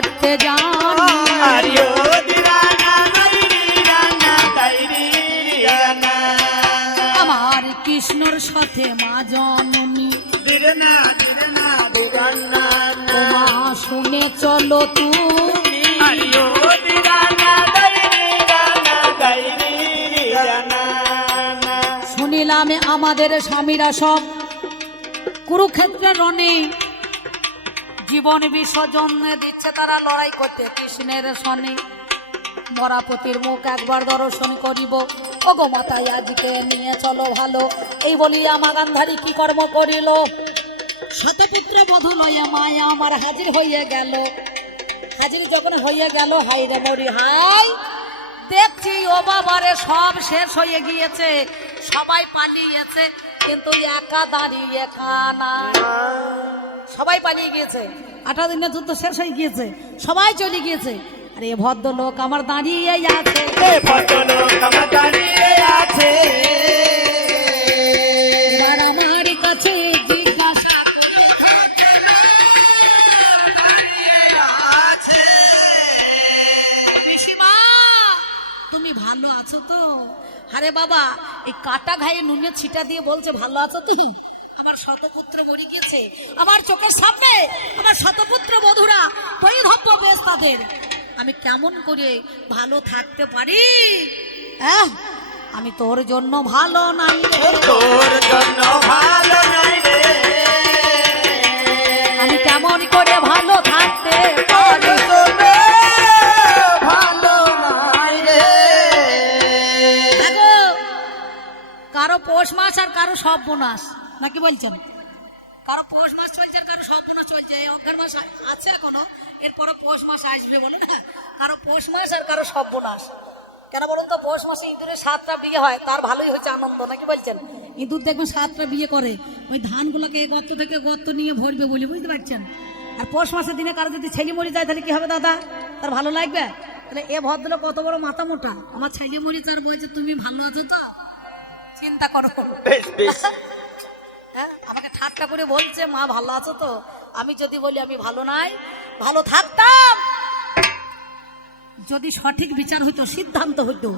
করতে জানি। আমার কৃষ্ণর সাথে মা জননী মা শুনে চলো তুমি। শুনিলাম আমাদের স্বামীরা সব কুরুক্ষেত্রের রণে জীবন বিসর্জন দিচ্ছে, তারা লড়াই করতে কৃষ্ণের সনে। মরাপতির মুখ একবার দর্শন করিব, ওগো মাতাই আজকে নিয়ে চলো ভালো। এই বলিয়া মা গান্ধারী কি কর্ম করিল, শতপুত্র বধূ লইয়া মায়া আমার হাজির হইয়া গেল। হাজির যখন হইয়া গেল, হাই রে মরি হাই, দেখছি ও বাবারে সব শেষ হয়ে গিয়েছে, সবাই পালিয়েছে, কিন্তু একা দাঁড়িয়ে কানা। সবাই পালিয়ে গিয়েছে, 18 দিনের যুদ্ধ শেষ হয়ে গিয়েছে, সবাই চলে গিয়েছে। আরে ভদ্রলোক আমার দাঁড়িয়ে আছে, এবার আমার কাছে জিজ্ঞাসা পিসিমা, তুমি ভালো আছো তো? আরে বাবা, এই কাটা ঘায়ে নুনের ছিটা দিয়ে বলছে ভালো আছো তুমি? আমার শতপুত্র মরে গিয়েছে, আমার চোখের সামনে আমার শতপুত্র বধূরা বৈধব্য বেশ তাদের, আমি কেমন করে ভালো থাকতে পারি? আমি তোর জন্য ভালো নাই রে, তোর জন্য ভালো নাই রে, আমি কেমন করে ভালো থাকতে পারি? ভালো নাই রে। দেখো, কারো পৌষ মাস আর কারো সর্বনাশ, নাকি বলছেন? কারো পৌষ মাস চলছে আর কারো সর্বনাশ চলছে। অজ্ঞান মাস আছে এখনো, এরপরে পৌষ মাস আসবে বলে না। কারো পৌষ মাস আর কারো সর্বনাশ। কেন বলুন তো? পৌষ মাসে ইঁদুরের 7টা বিয়ে হয়, তার ভালোই হচ্ছে আনন্দ, নাকি বলছেন? ইঁদুর দেখবেন 7টা বিয়ে করে, ওই ধানগুলোকে গর্ত থেকে গর্ত নিয়ে ভরবে বলে, বুঝতে পারছেন? আর পৌষ মাসের দিনে কারো যদি ছেলে মরে যায় তাহলে কি হবে দাদা? তার ভালো লাগবে? তাহলে এ ভদ্রলোক কত বড় মাথা মোটা, আমার ছেলে মরে তার বলছে তুমি ভালো আছো তো? চিন্তা করো। আমাকে ঠাট্টা করে বলছে মা ভালো আছো তো? আমি যদি বলি আমি ভালো নাই, ভালো থাকতাম, যদি সঠিক বিচার হইতো, সিদ্ধান্ত হইতো,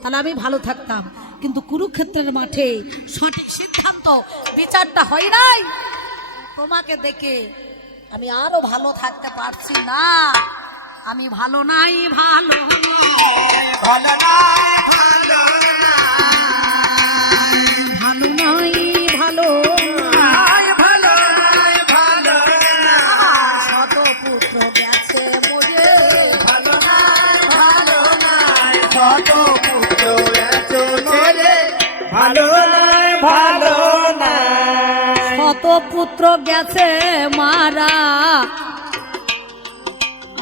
তাহলে আমি ভালো থাকতাম। কিন্তু কুরুক্ষেত্রের মাঠে সঠিক সিদ্ধান্ত বিচারটা হয় নাই, তোমাকে দেখে আমি আরো ভালো থাকতে পারছি না। আমি ভালো নাই, ভালো ভালো নাই, ভালো ভালো নাই, ভালো নাই, ভালো নাই, ভালো আমার শতপুত্র গেছে মরে, ভালো নাই, ভালো নাই, কত পুত্র এত মরে, ভালো নাই, ভালো নাই। শতপুত্র গেছে মারা,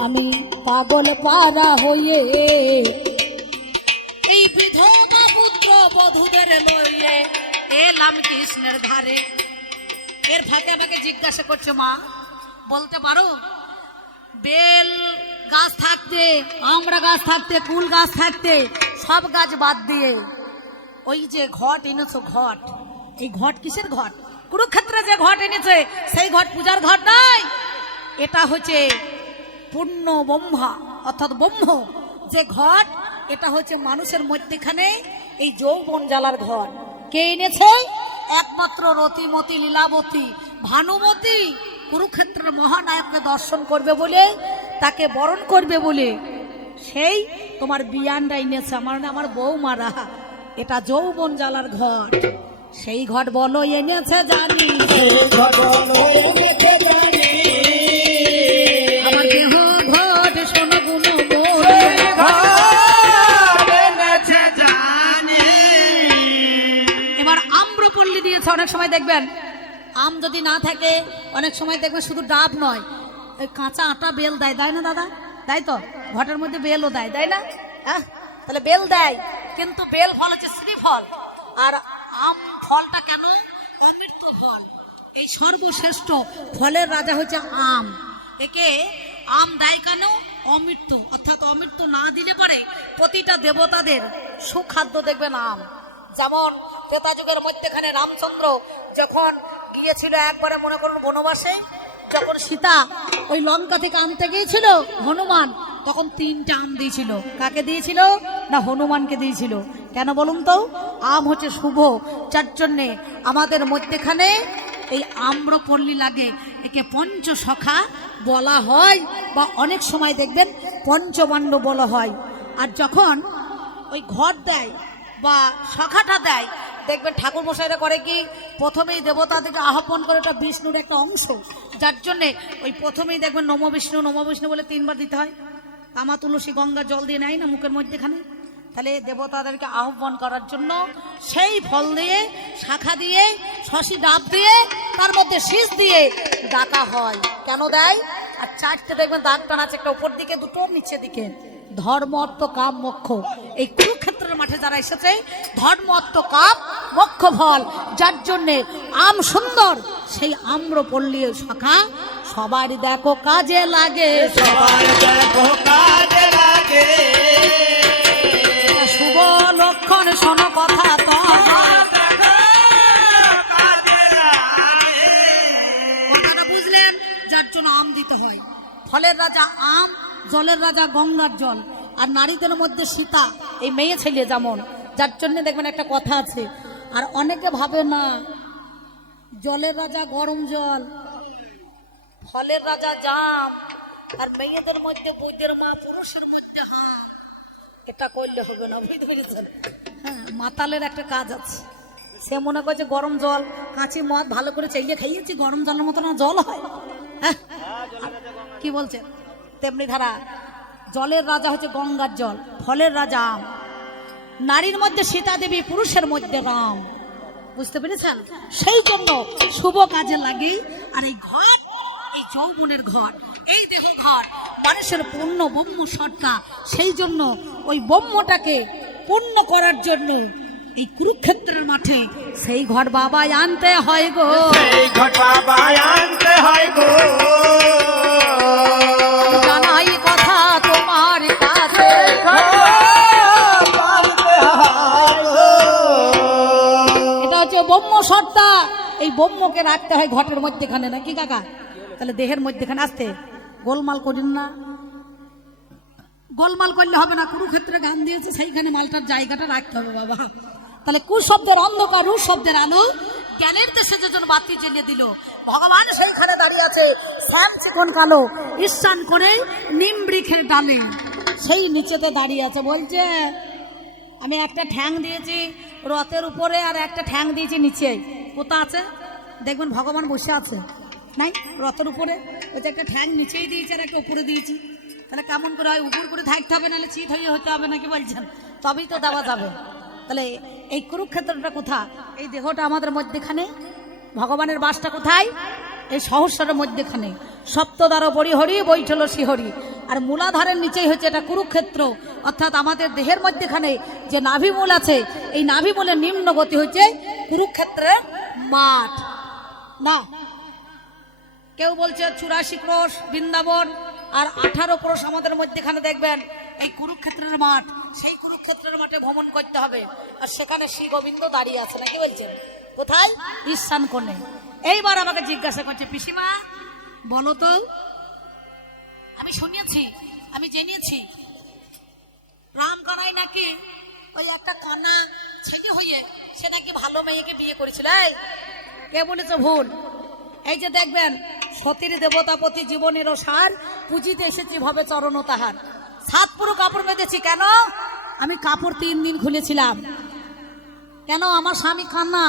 আমি পাগল পারা হয়ে এই বিধবা পুত্র বধূদের লইয়ে এলাম কৃষ্ণের ধারে। এর ফাঁকে আমাকে জিজ্ঞাসা করছে মা বলতে পারো, বেল গাছ থাকতে, আমড়া গাছ থাকতে, কুল গাছ থাকতে, সব গাছ বাদ দিয়ে ওই যে ঘট এনেছো, ঘট, এই ঘট কিসের ঘট? কুরুক্ষেত্রে যে ঘট এনেছে সেই ঘট পূজার ঘট নাই, এটা হচ্ছে পূর্ণ ব্রহ্মা অর্থাৎ ব্রহ্ম যে ঘট, এটা হচ্ছে মানুষের মধ্যেখানে এই যৌবন জ্বালার ঘট। কে এনেছে? একমাত্র রতিমতী, লীলাবতী, ভানুমতী কুরুক্ষেত্রের মহানায়ককে দর্শন করবে বলে, তাকে বরণ করবে বলে সেই তোমার বিয়ানটা এনেছে, আমার বৌমারা। এটা যৌবন জ্বালার ঘট, সেই ঘট বলো এনেছে জানি, আমার দেহ ঘট শোনো গুণ এবার আম্রপল্লী দিয়েছে। অনেক সময় দেখবেন আম যদি না থাকে, অনেক সময় দেখবেন শুধু ডাব নয়, এই কাঁচা আটা বেল দেয়, দেয় না দাদা? দেয় তো, ঘটের মধ্যে বেলও দেয়, দেয় না? হ্যাঁ, তাহলে বেল দেয়, কিন্তু বেল ফল হচ্ছে শ্রীফল, আর আম ফলটা কেন? অমৃত ফল। এই সর্বশ্রেষ্ঠ ফলের রাজা হচ্ছে আম। একে আম দেয় কেন? অমৃত্যু, অর্থাৎ অমৃত্যু না দিলে পরে প্রতিটা দেবতাদের সুখাদ্য দেখবেন আম। যেমন ত্রেতা যুগের মধ্যেখানে রামচন্দ্র যখন গিয়েছিল একবারে মনে করুন বনবাসে, যখন সীতা ওই লঙ্কা থেকে আনতে গিয়েছিল হনুমান, তখন 3টা আম দিয়েছিল। কাকে দিয়েছিল? না, হনুমানকে দিয়েছিল। কেন বলুন তো? আম হচ্ছে শুভ, যার জন্যে আমাদের মধ্যেখানে এই আম্রপল্লী লাগে। একে পঞ্চসখা বলা হয়, বা অনেক সময় দেখবেন পঞ্চপাণ্ডব বলা হয়। আর যখন ওই ঘর দেয় বা সখাটা দেয়, দেখবেন ঠাকুর মশাইরা করে কি, প্রথমেই দেবতাদেরকে আহ্বান করে, এটা বিষ্ণুর একটা অংশ, যার জন্যে ওই প্রথমেই দেখবেন নম বিষ্ণু বলে 3বার দিতে হয়। তামা তুলসী গঙ্গা জল দিয়ে নেয় না মুখের মধ্যেখানে, তাহলে দেবতাদেরকে আহ্বান করার জন্য সেই ফল দিয়ে, শাখা দিয়ে, শশী ডাব দিয়ে, তার মধ্যে শীষ দিয়ে ডাকা হয়। কেন দেয়? আর 4টে দেখবেন দাগ টানা আছে, একটা উপর দিকে, দুটো নিচে দিকে। ধর্ম অর্থ কাম মোক্ষ। এই কুরুক্ষেত্রের মাঠে যারা এসেছে, ধর্ম অর্থ কাম মোক্ষ ফল, যার জন্যে আম সুন্দর, সেই আম্রপল্লী শাখা সবারই দেখো কাজে লাগে, সবার দেখো কাজে লাগে। শুভ লক্ষণ শোনো কথা তোমার। কথাটা বুঝলেন? যার জন্য আম দিতে হয়। ফলের রাজা আম, জলের রাজা গঙ্গার জল, আর নারীদের মধ্যে সীতা, এই মেয়ে ছেলে যেমন, যার জন্য দেখবেন একটা কথা আছে। আর অনেকে ভাবে না, জলের রাজা গরম জল, ফলের রাজা জাম, আর মেয়েদের মধ্যে বৈদ্যের মা, পুরুষের মধ্যে হাম। এটা করলে হবে না, বুঝতে পেরেছেন? হ্যাঁ, মাতালের একটা কাজ আছে। সে মনে করছে গরম জল, কাঁচি মদ ভালো করে চাইলে খাইয়েছি, গরম জলের মতো না জল হয়। হ্যাঁ, কি বলছেন? তেমনি ধারা, জলের রাজা হচ্ছে গঙ্গার জল, ফলের রাজা আম, নারীর মধ্যে সীতা দেবী, পুরুষের মধ্যে রাম। বুঝতে পেরেছেন? সেই জন্য শুভ কাজে লাগে। আর এই ঘর, এই যৌবনের ঘর, এই দেহ ঘর মানুষের পূর্ণ ব্রহ্ম সত্তা। সেই জন্য ওই ব্রহ্মটাকে পূর্ণ করার জন্য এই কুরুক্ষেত্রের মাঠে সেই ঘর বাবাই আনতে হয় গো, সেই ঘর বাবাই আনতে হয় গো। জানাই কথা তোমার কাছে, এটা হচ্ছে ব্রহ্ম সত্তা। এই ব্রহ্মকে রাখতে হয় ঘটের মধ্যেখানে, নাকি কাকা? তাহলে দেহের মধ্যেখানে আসতে গোলমাল করেন না, গোলমাল করলে হবে না। কুরুক্ষেত্রে গান দিয়েছে, সেইখানে মালটার জায়গাটা রাখতে হবে বাবা। তাহলে কুশব্দের অন্ধকার, রূপ শব্দের আলো, জ্ঞানের দেশে যেজন বাতি জ্বেলে দিল, ভগবান সেইখানে দাঁড়িয়ে আছে, শ্যাম চিকন কালো, ঈশান করে নিম বৃক্ষের ডালে, সেই নিচেতে দাঁড়িয়ে আছে। বলছে, আমি একটা ঠ্যাং দিয়েছি রথের উপরে, আর একটা ঠ্যাং দিয়েছি নিচে। কোথা আছে? দেখবেন ভগবান বসে আছে, নাই রথের উপরে। ওই যে একটা ঠ্যাং নিচেই দিয়েছি আর একটা উপরে দিয়েছি। তাহলে কেমন করে হয়? উপর করে থাকতে হবে, নাহলে চিত হয়ে হতে হবে, নাকি বলছেন? তবেই তো দেওয়া যাবে। তাহলে এই কুরুক্ষেত্রটা কোথা? এই দেহটা আমাদের মধ্যেখানে। ভগবানের বাসটা কোথায়? এই সহস্রের মধ্যেখানে। সপ্তদ্বার পরিহরি বৈঠল শ্রীহরি। আর মূলাধারের নিচেই হচ্ছে এটা কুরুক্ষেত্র, অর্থাৎ আমাদের দেহের মধ্যেখানে যে নাভিমূল আছে, এই নাভিমূলের নিম্ন গতি হচ্ছে কুরুক্ষেত্রের মাঠ। না, কেউ বলছে 84 ক্রোশ বৃন্দাবন, আর 18 ক্রোশ আমাদের মধ্যেখানে দেখবেন এই কুরুক্ষেত্রের মাঠ। সেই কুরুক্ষেত্রের মাঠে ভ্রমণ করতে হবে, আর সেখানে শ্রী গোবিন্দ দাঁড়িয়ে আছে, নাকি বলছেন? কোথায়? ঈশান কোণে। এইবার আমাকে জিজ্ঞাসা করছে, পিসিমা বলো তো, আমি শুনিয়েছি, আমি জেনেছি, রাম কানাই নাকি ওই একটা কানা ছেলে হয়ে সে নাকি ভালো মেয়েকে বিয়ে করেছিল। কে বলেছে? ভুল। এই যে দেখবেন, সতীর দেবতাপতি জীবনেরও সার, পুজিতে এসেছি ভবে চরণ তাহার। 7 পুরো কাপড় বেঁধেছি। কেন? আমি কাপড় 3 দিন খুলেছিলাম। কেন? আমার স্বামী কান্না,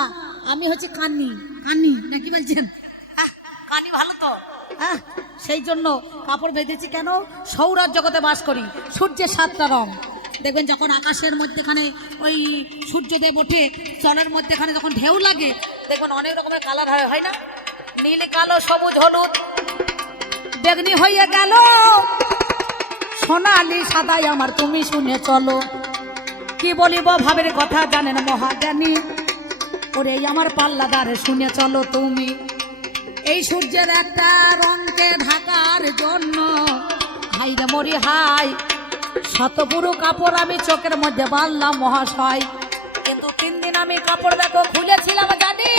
আমি হচ্ছে কান্নি। কান্নি নাকি বলছেন? কানি ভালো তো। হ্যাঁ, সেই জন্য কাপড় বেঁধেছি। কেন? সৌরার জগতে বাস করি, সূর্যের 7টা রং। দেখবেন যখন আকাশের মধ্যেখানে ওই সূর্যদেব ওঠে, জলের মধ্যেখানে যখন ঢেউ লাগে, দেখবেন অনেক রকমের কালার হয় না? নীল, কালো, সবুজ, হলুদ, বেগনি হইয়া গেল, সোনালি সাদাই আমার তুমি শুনে চলো। কি বলিব ভাবের কথা জানেন মহাজ্ঞানী, ওরে আমার পাল্লাদারে শুনে চলো তুমি। এই সূর্যের একটা রঙকে ঢাকার জন্য হাইরে মরি হাই, শতপুরু কাপড় আমি চোখের মধ্যে বাঁধলাম মহাশয়। কিন্তু 3 দিন আমি কাপড় দেখো খুলেছিলাম, জানি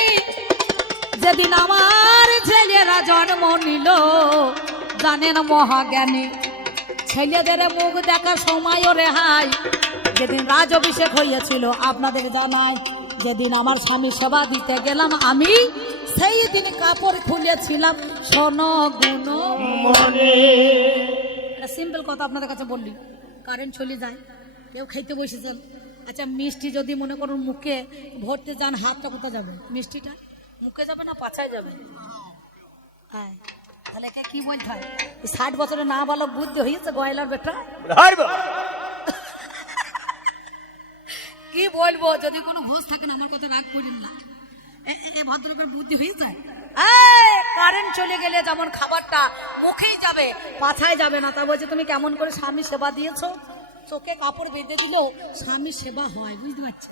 যেদিন আমার ছেলেরা জন্ম নিল, জানেন মহাজ্ঞানী ছেলেদের মুখ দেখার সময়ও রেহাই। যেদিন রাজ অভিষেক হইয়াছিল আপনাদের জানাই, যেদিন আমার স্বামী সেবা দিতে গেলাম আমি, সেই দিন কাপড় খুলেছিলাম শোনো গুণ মনে সিম্পল কথা আপনাদের কাছে বললি। কারেন্ট চলে যায়, কেউ খাইতে বসেছেন, আচ্ছা মিষ্টি যদি মনে করুন মুখে ভরতে যান, হাতটা কোথায় যাবে? মিষ্টিটা মুখে যাবে না পাছায় যাবে? হ্যাঁ, তাহলে একে কি বলতে হয়? 60 বছরের না বালক বুদ্ধি হয়েছে গয়লার বেটা। কি বলবো, যদি কোনো ঘোষ থাকে না আমার কথা রাগ করেন না, এ ভদ্রলোকের বুদ্ধি হয়ে যায়। কারেন্ট চলে গেলে যেমন খাবারটা মুখেই যাবে পাছায় যাবে না, তা বলছে তুমি কেমন করে স্বামী সেবা দিয়েছো? চোখে কাপড় বেঁধে দিলেও স্বামী সেবা হয়, বুঝতে পারছো?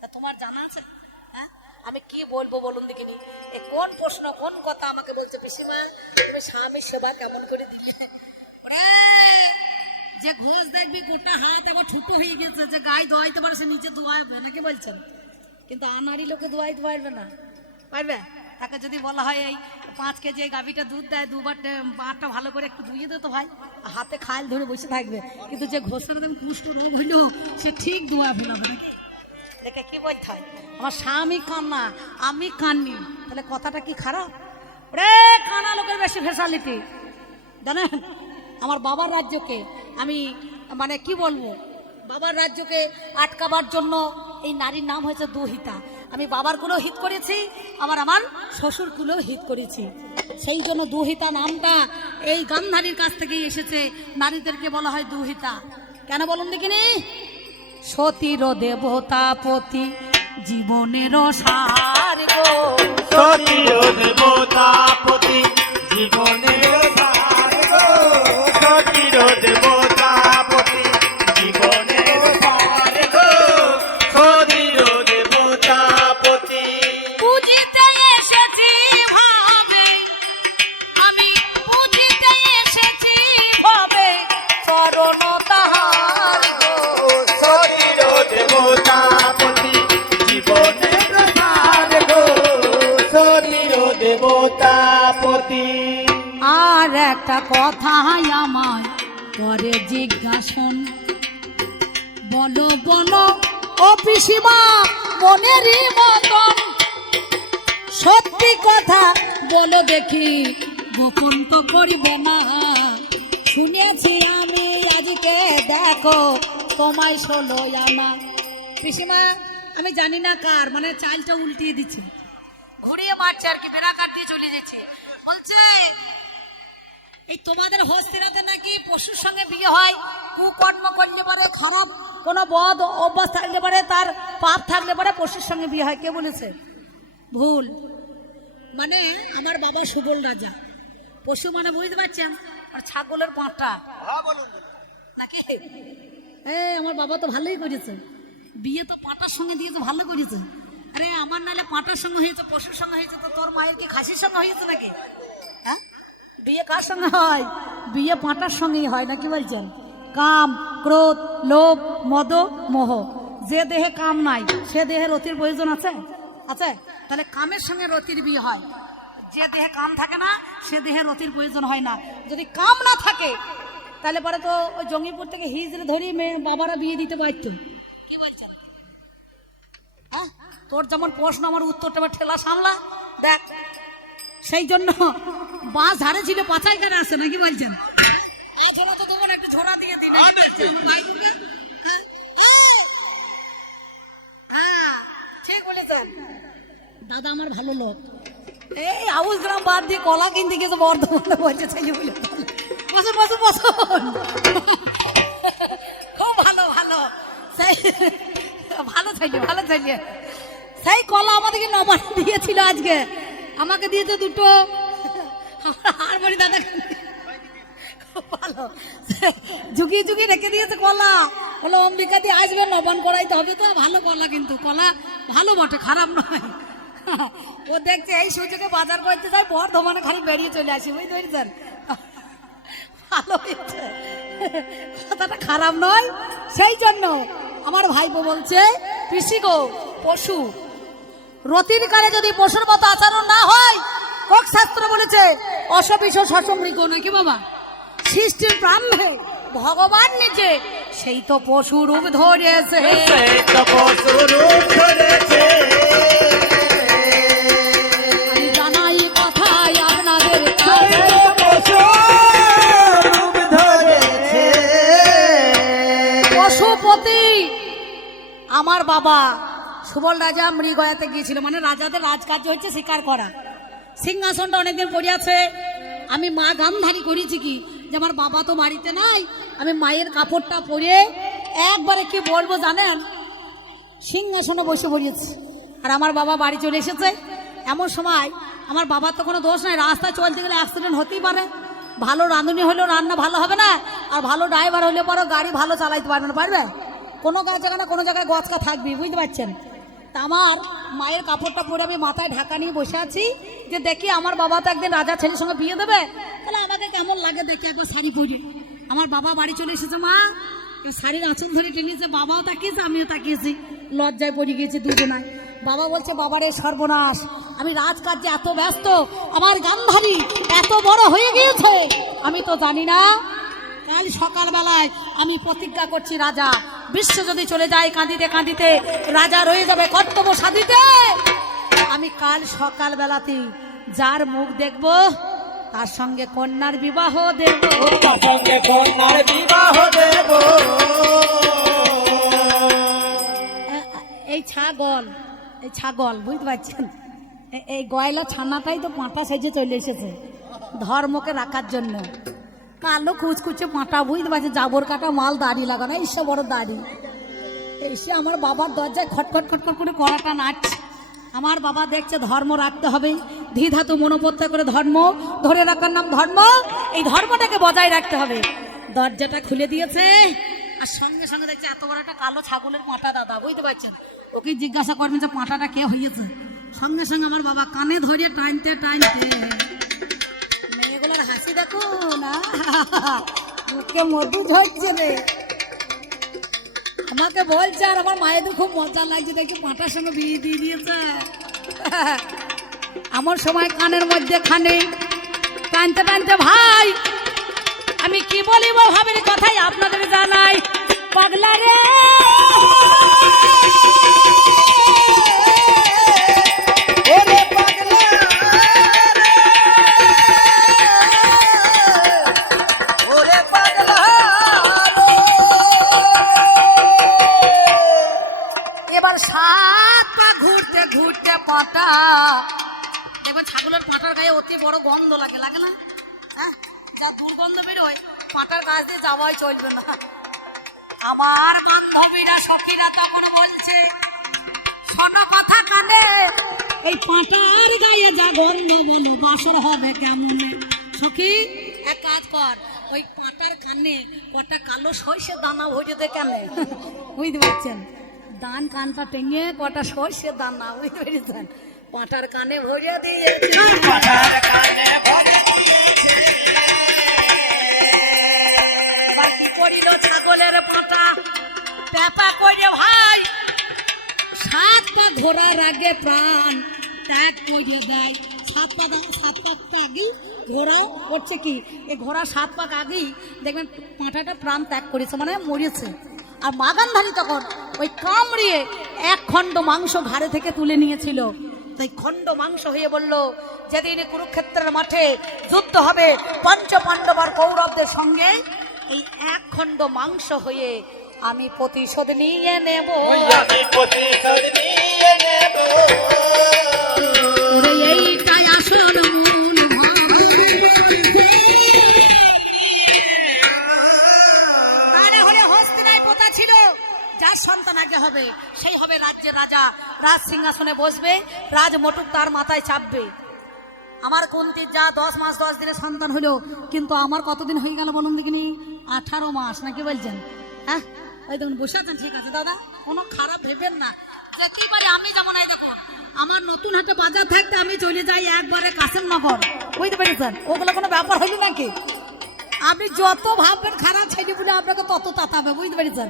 তা তোমার জানা আছে? হ্যাঁ, আমি কি বলবো বলুন দেখিনি, এ কোন প্রশ্ন কোন কথা আমাকে বলছে পিসিমা তুমি স্বামী সেবা কেমন করে দিলে? ওরে, যে ঘোষ দেখবি গোটা হাত আবার ছোট হয়ে গেছে, যে গায়ে ধোয়াইতে পারে সে নিচে ধোয়াবে নাকি বলছেন, কিন্তু আনারি লোকে ধোয়াইতে পারবে না, পারবে? তাকে যদি বলা হয় এই 5 কেজি এই গাভীটা দুধ দেয়, দুবার বাঁটটা ভালো করে একটু ধুয়ে দিতে হয়, হাতে খাইল ধরে বসে থাকবে, কিন্তু যে ঘোষের দিন কুষ্ঠ রোগ হইলো সে ঠিক ধোয়া ফেলাবে নাকি? দেখে কি বলতে হয়, আমার স্বামী কান্না আমি কান্নি, তাহলে কথাটা কি খারাপ? রে কানা লোকের বেশি ফেসালিটি জানেন। আমার বাবার রাজ্যকে আমি মানে কি বলবো, বাবার রাজ্যকে আটকাবার জন্য এই নারীর নাম হয়েছে দুহিতা। আমি বাবার কুলেও হিত করেছি, আবার আমার শ্বশুর কুলেও হিত করেছি, সেই জন্য দুহিতা নামটা এই গান্ধারীর কাছ থেকেই এসেছে। নারীদেরকে বলা হয় দুহিতা। কেন বলুন দেখিনি? সতীর দেবতা পতি জীবনের সার গো, সতীর দেবতাপতি জীবনের সার গো, সতীর দেবতাপতি জীবনের সার গো, সতীর দেবতাপতি। বুঝিতে এসেছি ভাবে, আমি বুঝিতে এসেছি ভাবে, চরণ তাহার গো, সতীর দেবতাপতি জীবনের সার গো, সতীর দেবতাপতি। আর একটা কথা আমায় করে জিজ্ঞাসন, বলো বলো ও পিসিমা মনেরই মতন, সত্যি কথা বলো দেখি গোপন তো করিবে না, শুনেছি আমি আজকে দেখো তোমায় 16 আনা। পিসিমা আমি জানি না কার, মানে চালটা উল্টিয়ে দিচ্ছে, ঘুরিয়ে মারছে আর কি, বেড়া কাট দিয়ে চলে যাচ্ছে, বলছে এই তোমাদের হস্তিনাতে নাকি পশুর সঙ্গে বিয়ে হয়, কুকর্ম করলে পারে, খারাপ কোনো বদ অভ্যাস থাকলে পারে, তার পাপ থাকলে পারে পশুর সঙ্গে বিয়ে হয়। কে বলেছে? ভুল। মানে আমার বাবা সুবল রাজা, পশু মানে বুঝতে পারছেন, আর ছাগলের পাঁটা নাকি? আমার বাবা তো ভালোই করেছে, বিয়ে তো পাঁটার সঙ্গে দিয়েছে, ভালো করেছে। আরে আমার নাহলে পাঁটার সঙ্গে হয়েছে, পশুর সঙ্গে হয়েছে, তো তোর মায়ের কি খাসির সঙ্গে হয়েছে নাকি? হ্যাঁ, বিয়ে কার সঙ্গে হয়? বিয়ে পাঁটার সঙ্গেই হয় নাকি বলছেন? কাম ক্রোধ লোভ মদ মোহ, যে দেহে কাম নাই সে দেহে রতির প্রয়োজন আছে? আছে। তাহলে কামের সঙ্গে রতির বিয়ে হয়, যে দেহে কাম থাকে না সে দেহে রতির প্রয়োজন হয় না। যদি কাম না থাকে তাহলে পরে তো ওই জঙ্গিপুর থেকে হিজড়ে ধরি মেয়ে বাবারা বিয়ে দিতে পারত। কি বলছেন? হ্যাঁ, তোর যেমন প্রশ্ন আমার উত্তরটা এবার ঠেলা সামলা দেখ। সেই জন্য বাঁশ ঝাড়ে ছিল পাছায় কেন আসে নাকি বলছেন? ঝোড়া দিয়ে দিন। হ্যাঁ ঠিক বলেছেন, দাদা আমার ভালো লোক। এই আউশ গ্রাম বাদ দিয়ে কলা কিনতে গেছে বর্ধমানে, বলছে ছেলে বলে বসুন বসুন বসুন, খুব ভালো ভালো, সেই ভালো ছেলে ভালো ছেলে। সেই কলা আমাদেরকে নবান্ন দিয়েছিল, আজকে আমাকে দিয়েছে দুটো, আর বলি দাদা খুব ভালো ঝুঁকিয়ে ঝুঁকিয়ে রেখে দিয়েছে কলা। বলো অম্বিকা দিয়ে আসবে, নবান্ন করাইতে হবে তো। ভালো কলা, কিন্তু কলা ভালো বটে, খারাপ নয়। ও দেখছে এই সুযোগে বাজার করতে যাই, বর্ধমানে খালি বেরিয়ে চলে আসি, বুঝতে পেরেছেন? ভালো হয়েছে, কথাটা খারাপ নয়। সেই জন্য আমার ভাইপো বলছে পিসি গো পশু রতির কালে যদি পশুর মতো আচরণ না হয়, কক শাস্ত্র বলেছে অসবিষ সসমৃগ নাকি বাবা, সৃষ্টির প্রারম্ভে ভগবান নিজে সেই তো পশু রূপ ধরেছে। সেই তো পশু রূপ ধরেছে। আমি জানাই কথাই আপনাদের সেই তো পশু রূপ ধরেছে। পশুপতি আমার বাবা সুবল রাজা মৃগয়াতে গিয়েছিল, মানে রাজাদের রাজকার্য হচ্ছে শিকার করা। সিংহাসনটা অনেকদিন পড়ে আছে। আমি মা গামধারী করেছি কি যে আমার বাবা তো বাড়িতে নাই, আমি মায়ের কাপড়টা পরে একবারে কি বলবো জানেন, সিংহাসনে বসে পড়িয়েছি। আর আমার বাবা বাড়ি চলে এসেছে। এমন সময় আমার বাবার তো কোনো দোষ নাই, রাস্তায় চলতে গেলে অ্যাক্সিডেন্ট হতেই পারে। ভালো রাঁধুনি হলেও রান্না ভালো হবে না, আর ভালো ড্রাইভার হলে পরও গাড়ি ভালো চালাইতে পারবে না, পারবে? কোনো জায়গায় না কোনো জায়গায় গছকা থাকবি, বুঝতে পারছেন? তা আমার মায়ের কাপড়টা পরে আমি মাথায় ঢাকা নিয়ে বসে আছি যে দেখি আমার বাবা তো একদিন রাজা ছেলের সঙ্গে বিয়ে দেবে, তাহলে আমাকে কেমন লাগে দেখি একবার শাড়ি পরে। আমার বাবা বাড়ি চলে এসেছে, মা এই শাড়ির আঁচল ধরে টেনেছে, বাবাও তাকিয়েছে আমিও তাকিয়েছি, লজ্জায় পড়ে গিয়েছি দুজনায়। বাবা বলছে বাবারে সর্বনাশ, আমি রাজকার্যে এত ব্যস্ত, আমার গান্ধারী এত বড় হয়ে গিয়েছে, আমি তো জানি না। কাল সকালবেলায় আমি প্রতিজ্ঞা করছি, রাজা বিশ্ব যদি চলে যায় কাঁদিতে কাঁদিতে, রাজা রয়ে যাবে কর্তব্য সাধিতে। আমি কাল সকালবেলাতে যার মুখ দেখব তার সঙ্গে কন্যার বিবাহ দেব, তার সঙ্গে কন্যার বিবাহ দেব। এই ছাগল বুঝতে পারছেন, এই গয়লা ছানাটাই তো পাঁটা সেজে চলে এসেছে ধর্মকে রাখার জন্য। কালো কুচকুচে পাঁটা, বুঝতে পারছি, জাবর কাটা মাল, দাড়ি লাগানো, এইসব বড় দাড়ি। এসে আমার বাবার দরজায় খটখট খটখট করে কড়াটা নাচছে। আমার বাবা দেখছে ধর্ম রাখতে হবে, ধীধাতু মনোপত্তা করে ধর্ম ধরে রাখার নাম ধর্ম, এই ধর্মটাকে বজায় রাখতে হবে। দরজাটা খুলে দিয়েছে, আর সঙ্গে সঙ্গে দেখছে এত বড় একটা কালো ছাগলের পাঁটা দাদা, বুঝতে পারছেন? ওকে জিজ্ঞাসা করবেন যে পাঁটাটা কে হয়েছে। সঙ্গে সঙ্গে আমার বাবা কানে ধরিয়ে টাইনতে টাইনতে, মেয়েগুলোর হাসি দেখো না, মুখে মধু ঝরছে রে। আমাকে বলছে আর আমার মায়েদের খুব মজা লাগছে, দেখি পাঁটার সঙ্গে বিয়ে দিয়ে দিয়েছে। আমার সময় কানের মধ্যে খানে টানতে টানতে, ভাই আমি কি বলিব ভাবের কথাই আপনাদের জানাই, পাগলা রে ওরে পাগলা রে, ওরে পাগলা রে। এবার 7 পা ঘুরতে ঘুরতে পাটা, দেখবেন ছাগলের পাটার গায়ে অতি বড় গন্ধ লাগে, লাগে না? হ্যাঁ, যা দুর্গন্ধ বেরোয় পাটার কাছ দিয়ে যাওয়াই চলবে না। আমার বান্ধবীরা সখীরা তখন বলছে, শোনো কথা কানে, এই পাটার গায়ে যা গন্ধ বলো বাসর হবে কেমনে? সখী এক কাজ কর, ওই পাটার কানে কটা কালো সর্ষের দানা ভরে দে। কেন? বুঝতে পারছেন? দান কানটা টেনে কটা সর্ষের দানা, বুঝতে পেরেছেন, পাটার কানে ভরে দিয়ে, পাটার কানে ভরে দিয়েছে। বাকি পড়িল ছাগলের পাটা, পেপা করে ভাই 7 পা ঘোড়ার আগে প্রাণ ত্যাগ করে দেয়। 7 পাকটা আগেই ঘোড়া করছে কি, এই ঘোড়া 7 পাক আগেই দেখবেন পাঁটাটা প্রাণ ত্যাগ করেছে, মানে মরেছে। আর মা গান্ধারী তখন ওই কামড়িয়ে 1 খণ্ড মাংস ঘাড়ে থেকে তুলে নিয়েছিল। তাই খণ্ড মাংস হয়ে বলল, যেদিন কুরুক্ষেত্রের মাঠে যুদ্ধ হবে পঞ্চ পাণ্ডব আর কৌরবদের সঙ্গে, এই 1 খণ্ড মাংস হয়ে আমি প্রতিশোধ নিয়ে নেব। আমি প্রতিশোধ নিয়ে নেব। ওরে এইটাই আসল মূল আরে হরে হস্তিনায় পোতা ছিল, যার সন্তান আগে হবে সেই হবে রাজ্যের রাজা, রাজ সিংহাসনে বসবে, রাজ মটুক তার মাথায় চাপবে। আমার কুন্তির যা 10 মাস 10 দিনের সন্তান হলো, কিন্তু আমার কতদিন হয়ে গেল বলুন দেখিনি? 18 মাস, নাকি বলছেন? হ্যাঁ, ওই দেখুন বসে আছেন, ঠিক আছে দাদা, কোনো খারাপ ভেবেন না। যেতে পারে আমি যেমন, এই দেখুন আমার নতুন হাটে বাজার থাকতে আমি চলে যাই একবারে কাসেমনগর, বুঝতে পেরেছেন? ওগুলো কোনো ব্যাপার হইল নাকি? আপনি যত ভাববেন খারাপ ছেলে বলে আপনাকে তত তাতাবে, বুঝতে পেরেছেন?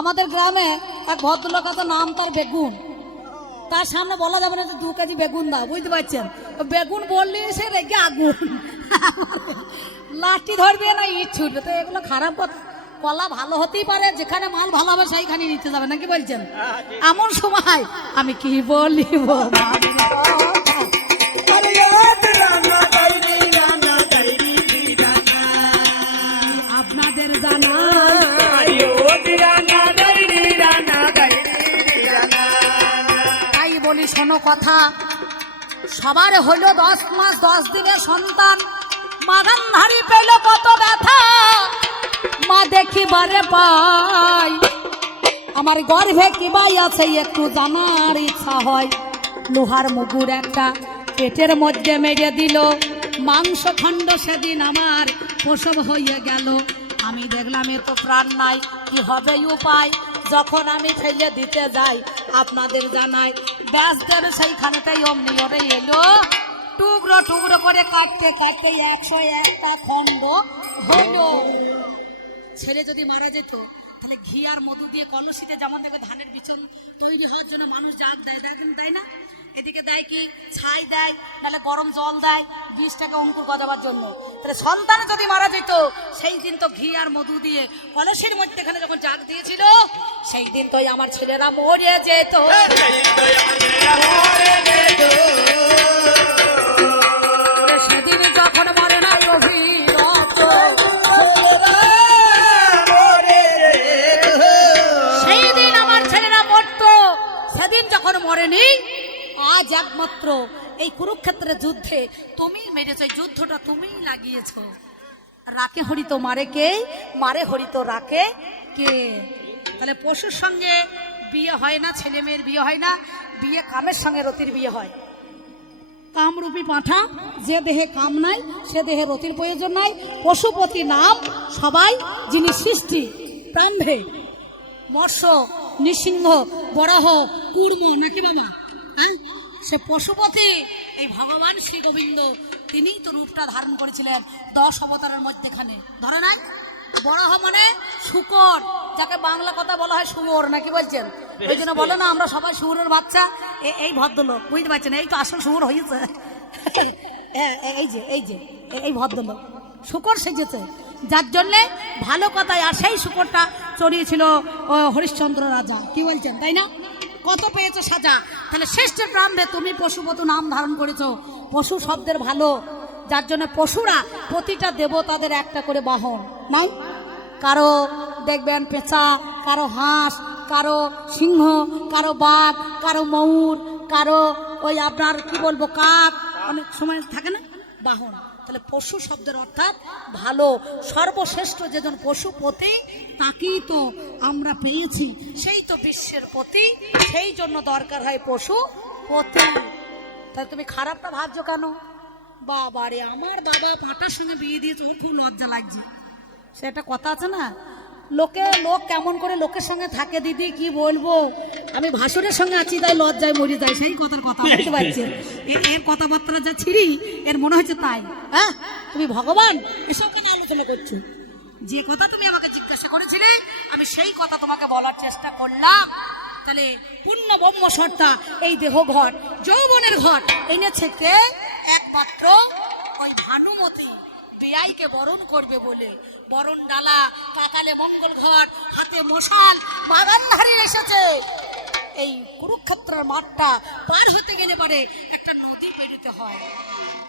আমাদের গ্রামে এক ভদ্রলোক আছে, নাম তার বেগুন। তার সামনে বলা যাবে না যে 2 কেজি বেগুন দাও, বুঝতে পারছেন? বেগুন বললে সে রেগে আগুন, লাঠি ধরবে না ইট ছুটবে। তো এগুলো খারাপ কথা। কলা ভালো হতেই পারে, যেখানে মাল ভালো হবে সেইখানে নিতে যাবে, নাকি বলছেন? এমন সময় আমি কি বলিব अरे याद राना डायरी राना डायरी राना আপনাদের জানা याद राना डायरी राना डायरी राना তাই বলি শোনো কথা। সবার হলো 10 মাস 10 দিনের সন্তান, বাগানধারী পেল কত ব্যথা, মা দেখিবারে পাই। আমার গর্ভে কি বাই আছে একটু জানার ইচ্ছা হয়। লোহার মুগুর একটা পেটের মধ্যে মেরে দিল, মাংস খণ্ড সেদিন আমার প্রসব হয়ে গেল। আমি দেখলাম এ তো প্রাণ নাই, কি হবে উপায়? যখন আমি ফেলে দিতে যাই আপনাদের জানাই, ব্যাস দেবে সেইখানেটাই অমনি ওরে এলো, টুকরো টুকরো করে কাটতে কাটতে 101টা খণ্ড হলো। ছেলে যদি মারা যেত তাহলে ঘি আর মধু দিয়ে কলসিতে, যেমন দেখো ধানের বিচন তৈরি হওয়ার জন্য মানুষ জাগ দেয়, দেখেন তাই না? এদিকে দেয় কি ছাই দেয়, নাহলে গরম জল দেয় বীজটাকে অঙ্কুর গজাবার জন্য। তাহলে সন্তান যদি মারা যেত সেই দিন তো ঘি আর মধু দিয়ে কলসির মধ্যেখানে যখন জাগ দিয়েছিল, সেই দিন তো আমার ছেলেরা মরে যেত। সেদিন যখন মরে না অভিরত, সেই দিন আমার ছেলেরা মরতো। সেদিন যখন মরেনি, আজ একমাত্র এই কুরুক্ষেত্রের যুদ্ধে তুমি মেরেছ, এই যুদ্ধটা তুমিই লাগিয়েছ। রাকে হরিত মারে কে, মারে হরিত রাকে কে? তাহলে পশুর সঙ্গে বিয়ে হয় না, ছেলে মেয়ের বিয়ে হয় না, বিয়ে কামের সঙ্গে রতির বিয়ে হয়। কামরূপী পাঁঠা, যে দেহে কাম নাই সে দেহে রতির প্রয়োজন নাই। পশুপতি নাম সবাই যিনি সৃষ্টি, প্রাম্ভে মৎস্য নৃসিংহ বরাহ কুর্ম, নাকি বাবা? হ্যাঁ, সে পশুপতি এই ভগবান শ্রী গোবিন্দ, তিনিই তো রূপটা ধারণ করেছিলেন 10 অবতারের মধ্যেখানে। ধরে নাই? বরাহ মানে শুকর, যাকে বাংলা কথা বলা হয় শুয়োর, নাকি বলছেন? ওই জন্য বলে না আমরা সবাই শুয়োরের বাচ্চা। এই ভদ্রলোক, বুঝতে পারছেন? এই তো আসল শুয়োর হয়েছে। এই ভদ্রলোক শুকর সেজেছে, যার জন্যে ভালো কথায়। আর সেই শুকরটা চড়িয়েছিল হরিশ্চন্দ্র রাজা, কি বলছেন? তাই না? কত পেয়েছো সাজা। তাহলে শ্রেষ্ঠ ব্রাহ্মে তুমি পশুপত নাম ধারণ করেছো। পশু শব্দের ভালো, যার জন্য পশুরা প্রতিটা দেবতাদের একটা করে বাহন নাই। কারো দেখবেন পেঁচা, কারো হাঁস, কারো সিংহ, কারো বাঘ, কারো ময়ূর, কারো ওই আপনার কি বলবো কাক, অনেক সময় থাকে না বাহন। তাহলে পশু শব্দের অর্থাৎ ভালো। সর্বশ্রেষ্ঠ যেজন পশুপতি, তাকেই তো আমরা পেয়েছি, সেই তো বিশ্বের পতি, সেই জন্য দরকার হয় পশুপতি। তাহলে তুমি খারাপটা ভাবছো কেন? বাবারে, আমার বাবা পাঁটার সঙ্গে বিয়ে দিয়েছে, ওর খুব লজ্জা লাগছে। সেটা কথা আছে না, লোক কেমন করে লোকের সঙ্গে থাকে দিদি, কি বলবো? আমি ভাসুরের সঙ্গে আছি তাই লজ্জায় মরি যায়, সেই কথার কথা বুঝতে পারছেন? এর কথাবার্তা যা ছিড়ি, এর মনে হচ্ছে তাই। হ্যাঁ, তুমি ভগবান এসব কেন আলোচনা করছো? যে কথা তুমি আমাকে জিজ্ঞাসা করেছিলে, আমি সেই কথা তোমাকে বলার চেষ্টা করলাম। তাহলে পূর্ণ ব্রহ্ম সত্তা এই দেহ ঘট, যৌবনের ঘট এনেছে কে? একমাত্র ওই ভানুমতি বেয়াইকে বরণ করবে বলে। বরণ ডালা, পাতালে মঙ্গল ঘট, হাতে মশাল, বাগানধারী এসেছে। এই কুরুক্ষেত্রের মাঠটা পার হতে গেলে পারে একটা নদী পেরিতে হয়।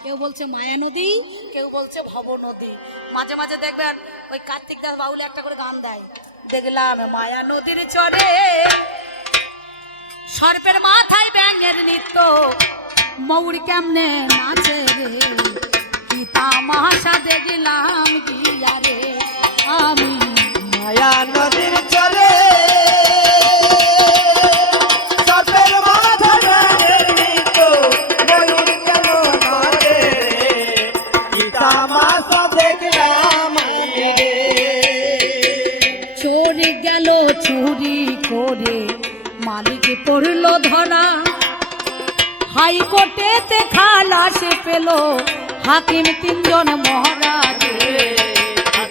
কেউ বলছে মায়া নদী, কেউ বলছে ভব নদী। মাঝে মাঝে দেখবেন ওই কার্তিক দাস বাউলে একটা করে গান দেয়, দেখলাম মায়া নদীর চরে সর্পের মাথায় ব্যাঙের নৃত্য, মৌরি কেমনে নাচে রে, কি তামাশা দেখলাম গিয়া রে আমি। মায়া নদীর চরে সর্পের মাথা ব্যাঙের নৃত্য, ময়ূর কেন নাচে রে, কি তামাশা দেখলাম রে। চোরি গেল চুরি করে, মালিক পড়ল ধরা, হাইকোর্টেতে খালাস পেল হাকিম 3 জন মহারাজ।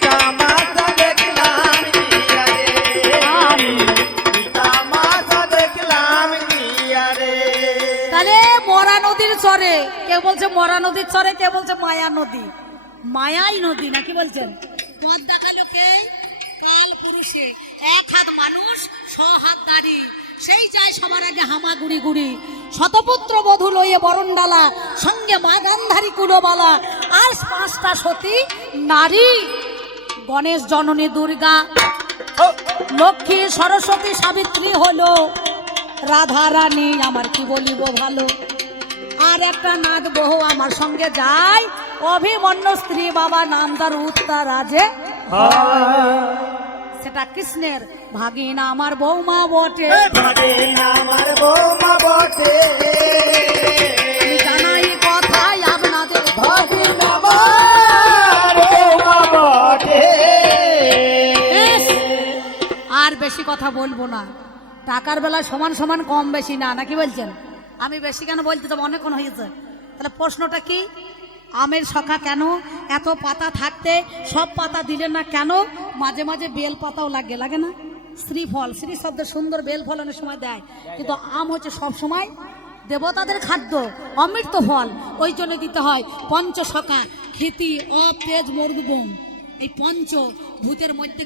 তামাশা দেখলাম গিয়া রে, আমি তামাশা দেখলাম গিয়া রে। কেউ বলছে মরা নদীর চরে, কেউ বলছে মায়া নদী, মায়াই নদী নাকি বলছেন। পথ দেখালো কে? কাল পুরুষে, এক হাত মানুষ ছ হাত দাড়ি, সেই যায় সবার আগে হামা গুড়ি গুড়ি। শতপুত্র বধূ লইয়ে বরণডালা, সঙ্গে মা গান্ধারী কুলবালা, আর 5টা সতী নারী। গণেশ জননী দুর্গা, লক্ষ্মী সরস্বতী সাবিত্রী হলো, রাধা রানী আমার কি বলিব ভালো। আর একটা নাদ বহু আমার সঙ্গে যায়, অভিমন্যু স্ত্রী বাবা নামদার উত্তরাজে, সেটা কৃষ্ণের ভাগিনা আমার বৌমা বটে। আমার বৌমা বটে, আমি জানাই কথাই আপনাদের ভাগিনা আমার বৌমা বটে। বেশ, আর বেশি কথা বলবো না। টাকার বেলা সমান সমান কম বেশি না, নাকি বলছেন? আমি বেশি কেন বলতে যাবো, অনেকক্ষণ হয়েছে। তাহলে প্রশ্নটা কি? আমের শখা কেন? এত পাতা থাকতে সব পাতা দিলেন না কেন? মাঝে মাঝে বেল পাতাও লাগে, লাগে না? শ্রীফল, শ্রী শব্দ সুন্দর, বেল ফল অনেক সময় দেয়, কিন্তু আম হচ্ছে সব সময় দেবতাদের খাদ্য, অমৃত ফল, ওই জন্য দিতে হয় পঞ্চশখা, ক্ষিতি, অপেজ, মরুদবন, এই পঞ্চ ভূতের মধ্যে